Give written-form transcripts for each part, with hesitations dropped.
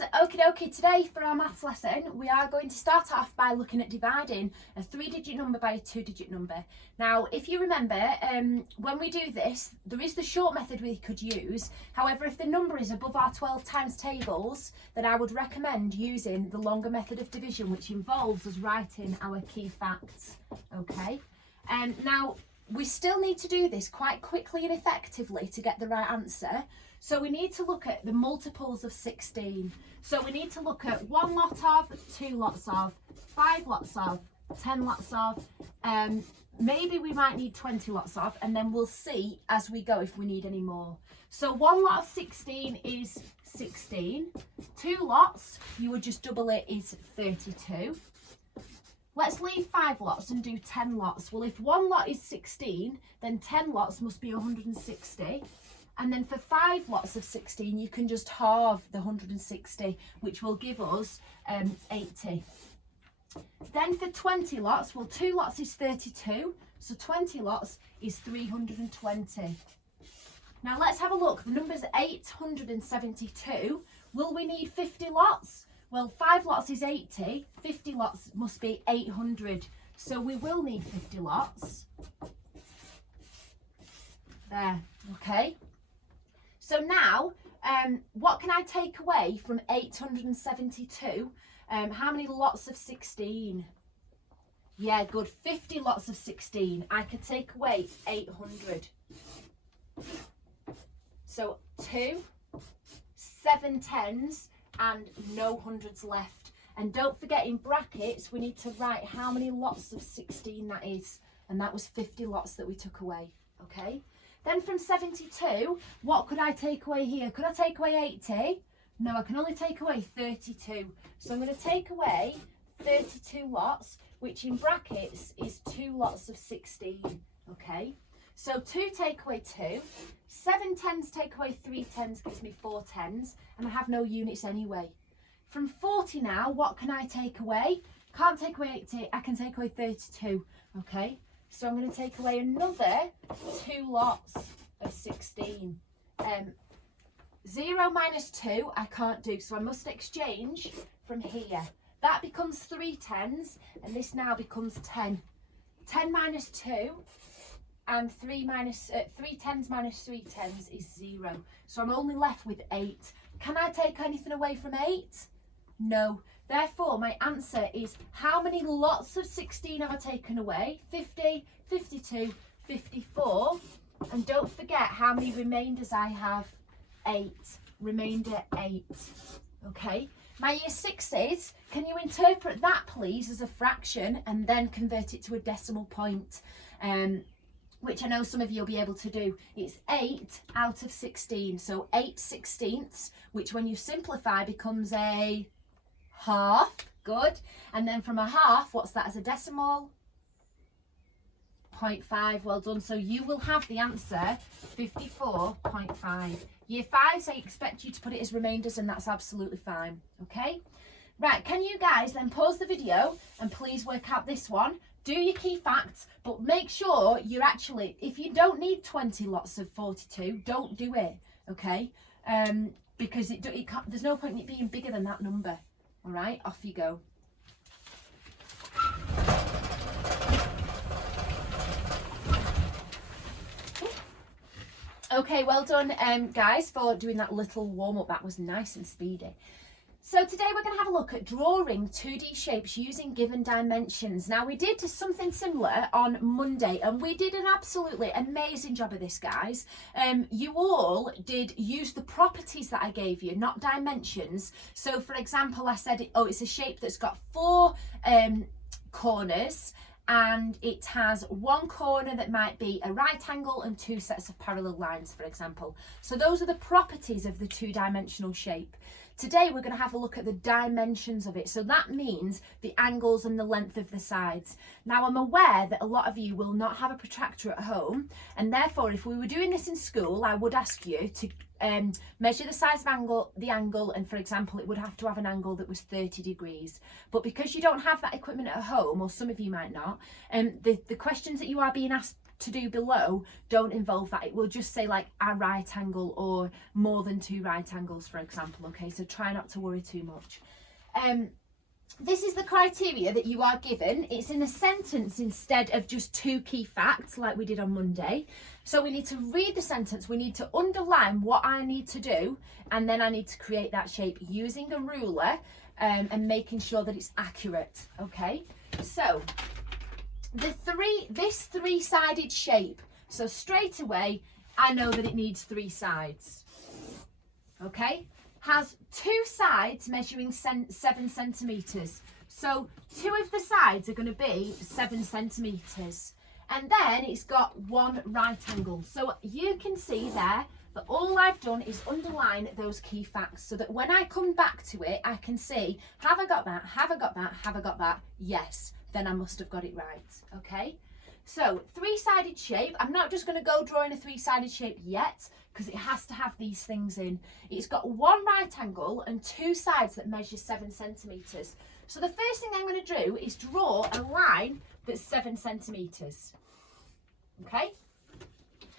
loves. Okie dokie, today for our maths lesson we are going to start off by looking at dividing a 3-digit number by a 2-digit number. Now if you remember, when we do this there is the short method we could use. However, if the number is above our 12 times tables, then I would recommend using the longer method of division, which involves us writing our key facts. Okay, now we still need to do this quite quickly and effectively to get the right answer. So we need to look at the multiples of 16. So we need to look at 1 lot of, 2 lots of, 5 lots of, 10 lots of, maybe we might need 20 lots of, and then we'll see as we go if we need any more. So 1 lot of 16 is 16. 2 lots, you would just double it, is 32. Let's leave 5 lots and do 10 lots. Well, if 1 lot is 16, then 10 lots must be 160. And then for 5 lots of 16, you can just halve the 160, which will give us 80. Then for 20 lots, well, 2 lots is 32, so 20 lots is 320. Now let's have a look. The number's 872. Will we need 50 lots? Well, 5 lots is 80, 50 lots must be 800. So we will need 50 lots. There, okay. So now, what can I take away from 872? How many lots of 16? Yeah, good, 50 lots of 16. I could take away 800. So 2, 7 tens, and no hundreds left. And don't forget, in brackets we need to write how many lots of 16 that is, and that was 50 lots that we took away. Okay, then from 72, what could I take away here? Could I take away 80? No, I can only take away 32. So I'm going to take away 32 lots, which in brackets is 2 lots of 16. Okay, so 2 take away 2, 7 tens take away 3 tens gives me 4 tens, and I have no units anyway. From 40 now, what can I take away? Can't take away 80, I can take away 32. Okay, so I'm going to take away another 2 lots of 16. 0 minus 2 I can't do, so I must exchange from here. That becomes 3 tens, and this now becomes 10. 10 minus 2 and 3 tens minus 3 tens is 0. So I'm only left with 8. Can I take anything away from 8? No. Therefore, my answer is, how many lots of 16 have I taken away? 50, 52, 54. And don't forget how many remainders I have. 8. Remainder 8. Okay. My year 6s, can you interpret that please as a fraction and then convert it to a decimal point? Which I know some of you will be able to do. It's 8 out of 16. So 8 sixteenths, which when you simplify becomes a half. Good. And then from a half, what's that as a decimal? 0.5. Well done. So you will have the answer 54.5. Year 5s, I expect you to put it as remainders, and that's absolutely fine. Okay. Right, can you guys then pause the video and please work out this one? Do your key facts, but make sure you're actually, if you don't need 20 lots of 42, don't do it, okay? Because it can't, there's no point in it being bigger than that number. All right, off you go. Okay, well done, guys, for doing that little warm-up. That was nice and speedy. So today we're going to have a look at drawing 2D shapes using given dimensions. Now we did something similar on Monday and we did an absolutely amazing job of this, guys. You all did use the properties that I gave you, not dimensions. So for example, I said, oh, it's a shape that's got 4 corners, and it has 1 corner that might be a right angle and 2 sets of parallel lines, for example. So those are the properties of the 2-dimensional shape. Today we're going to have a look at the dimensions of it. So that means the angles and the length of the sides. Now I'm aware that a lot of you will not have a protractor at home, and therefore if we were doing this in school, I would ask you to measure the size of the angle, and for example it would have to have an angle that was 30 degrees. But because you don't have that equipment at home, or some of you might not, the questions that you are being asked to do below don't involve that. It will just say like a right angle or more than 2 right angles, for example. Okay, so try not to worry too much. This is the criteria that you are given. It's in a sentence instead of just 2 key facts like we did on Monday. So we need to read the sentence, we need to underline what I need to do, and then I need to create that shape using a ruler and making sure that it's accurate. Okay, so this 3-sided shape, so straight away I know that it needs 3 sides. Okay, has 2 sides measuring 7 centimetres. So 2 of the sides are going to be 7 centimetres. And then it's got 1 right angle. So you can see there that all I've done is underline those key facts so that when I come back to it, I can see, have I got that? Have I got that? Have I got that? Yes, then I must have got it right. Okay, so 3-sided shape. I'm not just going to go drawing a 3-sided shape yet, because it has to have these things in. It's got 1 right angle and 2 sides that measure 7 centimetres. So the first thing I'm going to do is draw a line that's 7 centimetres. Okay?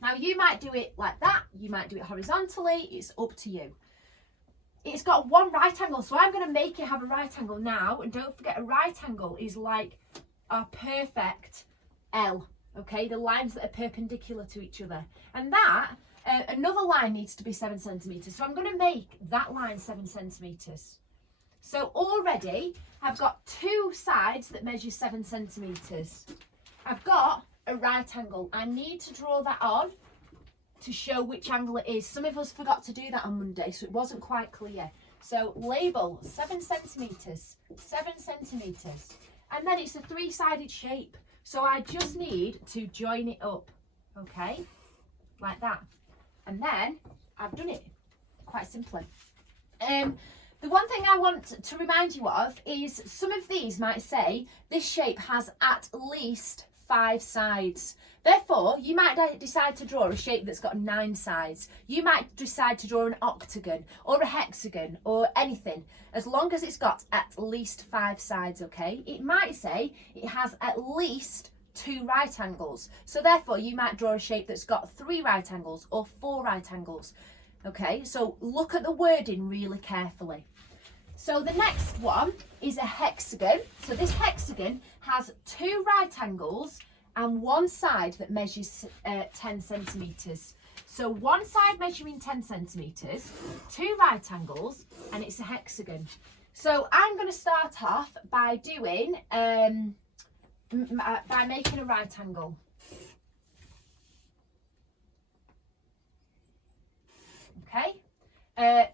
Now you might do it like that, you might do it horizontally, it's up to you. It's got 1 right angle, so I'm going to make it have a right angle now. And don't forget, a right angle is like a perfect L. Okay, the lines that are perpendicular to each other. And that, another line needs to be 7 centimetres. So I'm going to make that line 7 centimetres. So already I've got 2 sides that measure 7 centimetres. I've got a right angle. I need to draw that on to show which angle it is. Some of us forgot to do that on Monday, so it wasn't quite clear. So label 7 centimetres, 7 centimetres. And then it's a 3-sided shape. So I just need to join it up, okay, like that. And then I've done it quite simply. The one thing I want to remind you of is some of these might say this shape has at least 5 sides. Therefore, you might decide to draw a shape that's got 9 sides. You might decide to draw an octagon or a hexagon or anything, as long as it's got at least 5 sides, okay? It might say it has at least 2 right angles. So therefore, you might draw a shape that's got 3 right angles or 4 right angles. Okay, so look at the wording really carefully. So the next one is a hexagon. So this hexagon has 2 right angles and 1 side that measures 10 centimetres. So 1 side measuring 10 centimetres, 2 right angles, and it's a hexagon. So I'm going to start off by doing, by making a right angle. Okay,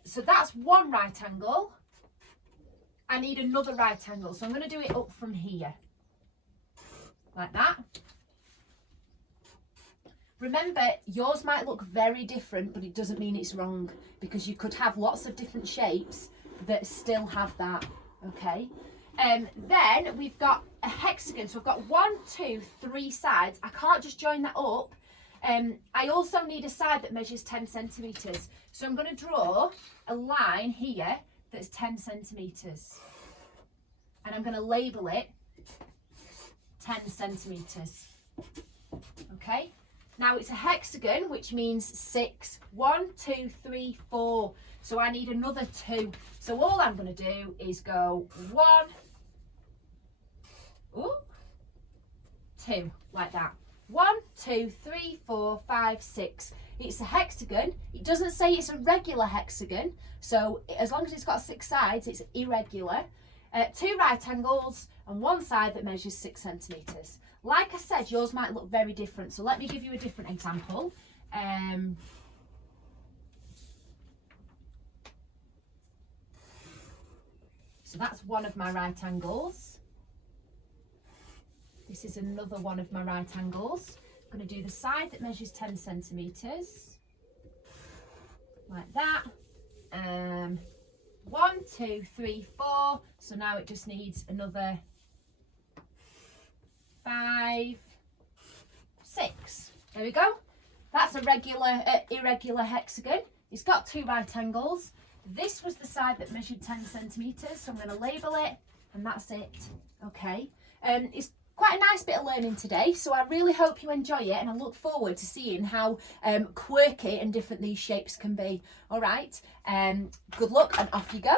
so that's 1 right angle. I need another right angle, so I'm going to do it up from here, like that. Remember, yours might look very different, but it doesn't mean it's wrong, because you could have lots of different shapes that still have that, okay? Then we've got a hexagon, so I've got 1, 2, 3 sides. I can't just join that up. I also need a side that measures 10 centimetres. So I'm going to draw a line here that's 10 centimetres. And I'm going to label it 10 centimetres. Okay? Now it's a hexagon, which means 6. 1, 2, 3, 4. So I need another 2. So all I'm going to do is go 1, 2, like that. 1, 2, 3, 4, 5, 6. It's a hexagon. It doesn't say it's a regular hexagon. So as long as it's got 6 sides, it's irregular. 2 right angles and 1 side that measures 6 centimetres. Like I said, yours might look very different. So let me give you a different example. So that's one of my right angles. This is another one of my right angles. I'm going to do the side that measures 10 centimetres. Like that. 1, 2, 3, 4. So now it just needs another 5, 6. There we go. That's a regular, irregular hexagon. It's got 2 right angles. This was the side that measured 10 centimetres. So I'm going to label it, and that's it. Okay. It's quite a nice bit of learning today, so I really hope you enjoy it, and I look forward to seeing how quirky and different these shapes can be. All right, good luck and off you go.